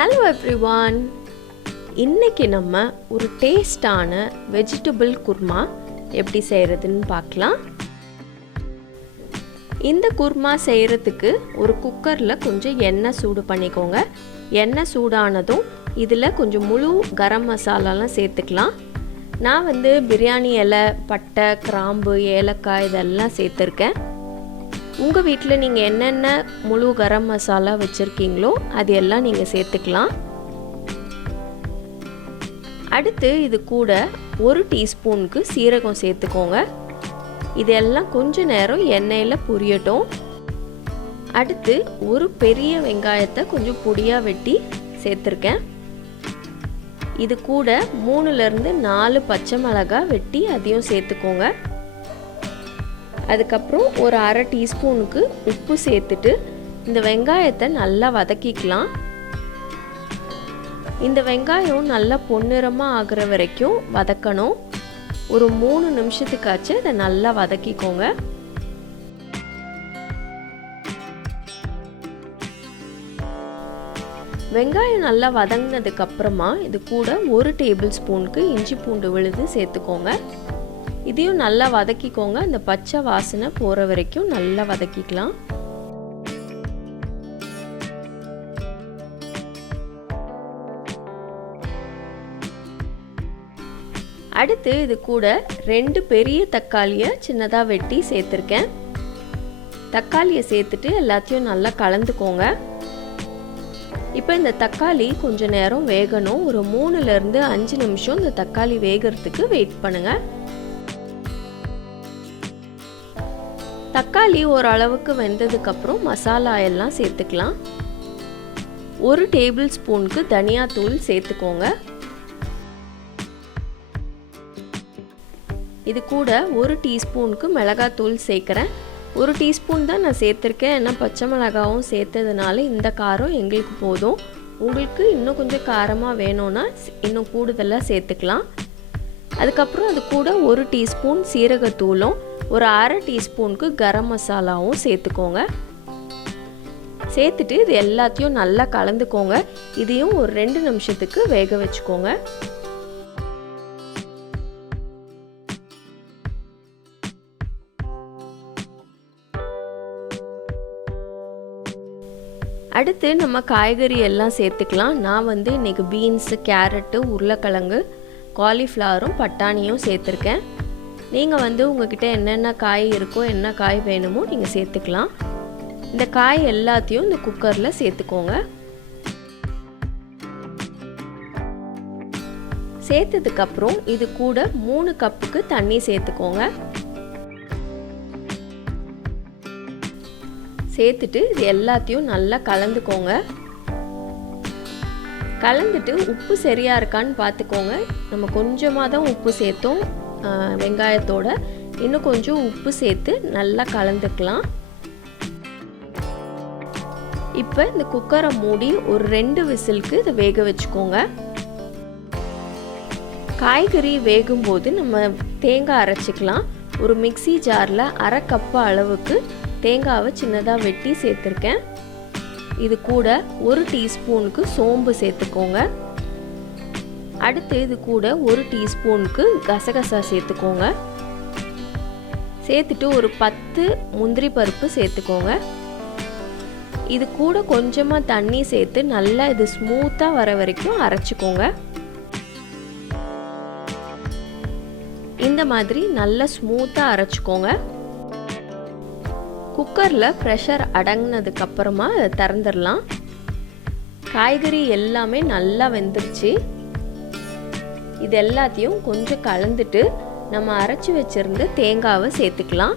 Hello everyone, இன்றைக்கி நம்ம ஒரு டேஸ்டான வெஜிடபிள் குர்மா எப்படி செய்கிறதுன்னு பார்க்கலாம். இந்த குர்மா செய்கிறதுக்கு ஒரு குக்கரில் கொஞ்சம் எண்ணெய் சூடு பண்ணிக்கோங்க. எண்ணெய் சூடானதும் இதில் கொஞ்சம் முழு கரம் மசாலாலாம் சேர்த்துக்கலாம். நான் பிரியாணி இலை, பட்டை, கிராம்பு, ஏலக்காய் இதெல்லாம் சேர்த்துருக்கேன். உங்கள் வீட்டில் நீங்கள் என்னென்ன முழு கரம் மசாலா வச்சுருக்கீங்களோ அது எல்லாம் நீங்கள் சேர்த்துக்கலாம். அடுத்து இது கூட 1 டீஸ்பூனுக்கு சீரகம் சேர்த்துக்கோங்க. இதெல்லாம் கொஞ்ச நேரம் எண்ணெயில் பொரியட்டும். அடுத்து ஒரு பெரிய வெங்காயத்தை கொஞ்சம் பொடியாக வெட்டி சேர்த்துருக்கேன். இது கூட 3லேருந்து 4 பச்சை மிளகாய் வெட்டி அதையும் சேர்த்துக்கோங்க. அதுக்கப்புறம் ஒரு 1/2 டீஸ்பூனுக்கு உப்பு சேர்த்துட்டு இந்த வெங்காயத்தை நல்லா வதக்கிக்கலாம். இந்த வெங்காயம் நல்லா பொன்னிறமாக ஆகிற வரைக்கும் வதக்கணும். ஒரு 3 நிமிஷத்துக்காச்சு இதை நல்லா வதக்கிக்கோங்க. வெங்காயம் நல்லா வதங்கினதுக்கு அப்புறமா இது கூட 1 டேபிள் ஸ்பூனுக்கு இஞ்சி பூண்டு விழுது சேர்த்துக்கோங்க. இதையும் நல்லா வதக்கிக்கோங்க. அந்த பச்சை வாசனை போகிற வரைக்கும் நல்லா வதக்கிக்கலாம். அடுத்து இது கூட 2 பெரிய தக்காளியை சின்னதாக வெட்டி சேர்த்துருக்கேன். தக்காளியை சேர்த்துட்டு எல்லாத்தையும் நல்லா கலந்துக்கோங்க. இப்போ இந்த தக்காளி கொஞ்சம் நேரம் வேகணும். ஒரு 3லேருந்து 5 நிமிஷம் இந்த தக்காளி வேகிறதுக்கு வெயிட் பண்ணுங்கள். தக்காளி ஓரளவுக்கு வெந்ததுக்கப்புறம் மசாலா எல்லாம் சேர்த்துக்கலாம். 1 டேபிள் ஸ்பூனுக்கு தனியாத்தூள் சேர்த்துக்கோங்க. இது கூட 1 டீஸ்பூனுக்கு மிளகாத்தூள் சேர்க்குறேன். 1 டீஸ்பூன் தான் நான் சேர்த்துருக்கேன். ஏன்னா பச்சை மிளகாவும் சேர்த்ததுனால இந்த காரம் எங்களுக்கு போதும். உங்களுக்கு இன்னும் கொஞ்சம் காரமாக வேணும்னா இன்னும் கூடுதலாக சேர்த்துக்கலாம். அதுக்கப்புறம் அது கூட 1 டீஸ்பூன் சீரகத்தூளும் ஒரு 1/2 டீஸ்பூனுக்கு கரம் மசாலாவும் சேர்த்துக்கோங்க. சேர்த்துட்டு இது எல்லாத்தையும் நல்லா கலந்துக்கோங்க. இதையும் ஒரு 2 நிமிஷத்துக்கு வேக வச்சுக்கோங்க. அடுத்து நம்ம காய்கறி எல்லாம் சேர்த்துக்கலாம். நான் இன்னைக்கு பீன்ஸு, கேரட்டு, உருளைக்கிழங்கு, காலிஃப்ளவரும் பட்டாணியும் சேர்த்துருக்கேன். நீங்கள் உங்ககிட்ட என்னென்ன காய் இருக்கோ, என்ன காய் வேணுமோ நீங்கள் சேர்த்துக்கலாம். இந்த காய் எல்லாத்தையும் இந்த குக்கரில் சேர்த்துக்கோங்க. சேர்த்ததுக்கப்புறம் இது கூட 3 கப்புக்கு தண்ணி சேர்த்துக்கோங்க. சேர்த்துட்டு இது எல்லாத்தையும் நல்லா கலந்துக்கோங்க. கலந்துட்டு உப்பு சரியாக இருக்கான்னு பார்த்துக்கோங்க. நம்ம கொஞ்சமாக தான் உப்பு சேர்த்தோம் வெங்காயத்தோட. இன்னும் கொஞ்சம் உப்பு சேர்த்து நல்லா கலந்துக்கலாம். இப்போ இந்த குக்கரை மூடி ஒரு 2 விசிலுக்கு இதை வேக வச்சுக்கோங்க. காய்கறி வேகும்போது நம்ம தேங்காய் அரைச்சிக்கலாம். ஒரு மிக்ஸி ஜாரில் 1/2 கப்பு அளவுக்கு தேங்காவை சின்னதாக வெட்டி சேர்த்துருக்கேன். இது கூட 1 டீஸ்பூனுக்கு சோம்பு சேர்த்துக்கோங்க. அடுத்து இது கூட 1 டீஸ்பூனுக்கு கசகசா சேர்த்துக்கோங்க. சேர்த்துட்டு ஒரு 10 முந்திரி பருப்பு சேர்த்துக்கோங்க. இது கூட கொஞ்சமாக தண்ணி சேர்த்து நல்லா இது ஸ்மூத்தாக வர வரைக்கும் அரைச்சிக்கோங்க. இந்த மாதிரி நல்லா ஸ்மூத்தாக அரைச்சிக்கோங்க. குக்கரில் ப்ரெஷர் அடங்கினதுக்கு அப்புறமா அதை திறந்துடலாம். காய்கறி எல்லாமே நல்லா வெந்துருச்சு. இது எல்லாத்தையும் கொஞ்சம் கலந்துட்டு நம்ம அரைச்சி வச்சிருந்த தேங்காவை சேர்த்துக்கலாம்.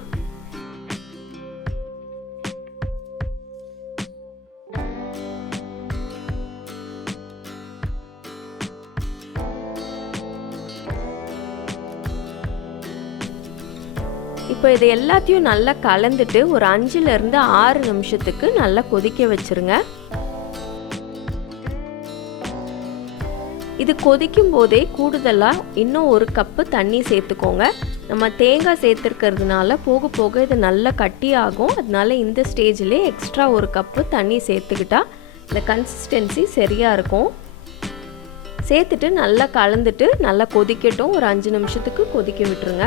இப்போ இது எல்லாத்தையும் நல்லா கலந்துட்டு ஒரு 5லேருந்து 6 நிமிஷத்துக்கு நல்லா கொதிக்க வச்சிருங்க. இது கொதிக்கும் போதே கூடுதலாக இன்னும் 1 கப்பு தண்ணி சேர்த்துக்கோங்க. நம்ம தேங்காய் சேர்த்துருக்கிறதுனால போக போக இது நல்லா கட்டி ஆகும். அதனால இந்த ஸ்டேஜ்லேயே எக்ஸ்ட்ரா 1 கப்பு தண்ணி சேர்த்துக்கிட்டா இந்த கன்சிஸ்டன்சி சரியாக இருக்கும். சேர்த்துட்டு நல்லா கலந்துட்டு நல்லா கொதிக்கட்டும். ஒரு 5 நிமிஷத்துக்கு கொதிக்க விட்டுருங்க.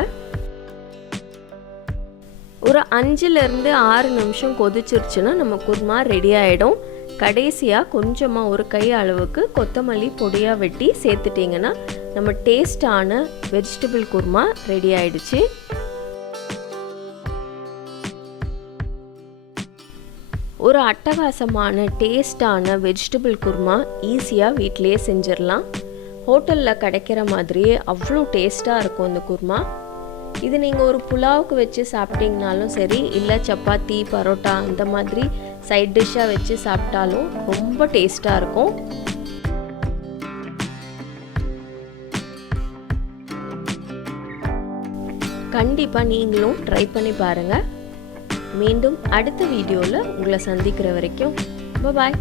ஒரு 5லேருந்து 6 நிமிஷம் கொதிச்சிருச்சுன்னா நம்ம குருமா ரெடி ஆகிடும். கடைசியாக கொஞ்சமாக ஒரு கை அளவுக்கு கொத்தமல்லி பொடியாக வெட்டி சேர்த்துட்டிங்கன்னா நம்ம டேஸ்டான வெஜிடபிள் குருமா ரெடி ஆகிடுச்சு. ஒரு அட்டகாசமான டேஸ்டான வெஜிடபிள் குருமா ஈஸியாக வீட்டிலையே செஞ்சிடலாம். ஹோட்டலில் கிடைக்கிற மாதிரியே அவ்வளோ டேஸ்ட்டாக இருக்கும் இந்த குருமா. இது நீங்கள் ஒரு புலாவுக்கு வச்சு சாப்பிட்டீங்கனாலும் சரி, இல்லை சப்பாத்தி பரோட்டா அந்த மாதிரி சைட் டிஷ்ஷாக வச்சு சாப்பிட்டாலும் ரொம்ப டேஸ்ட்டாக இருக்கும். கண்டிப்பாக நீங்களும் ட்ரை பண்ணி பாருங்கள். மீண்டும் அடுத்த வீடியோவில் உங்களை சந்திக்கிற வரைக்கும் பாய்.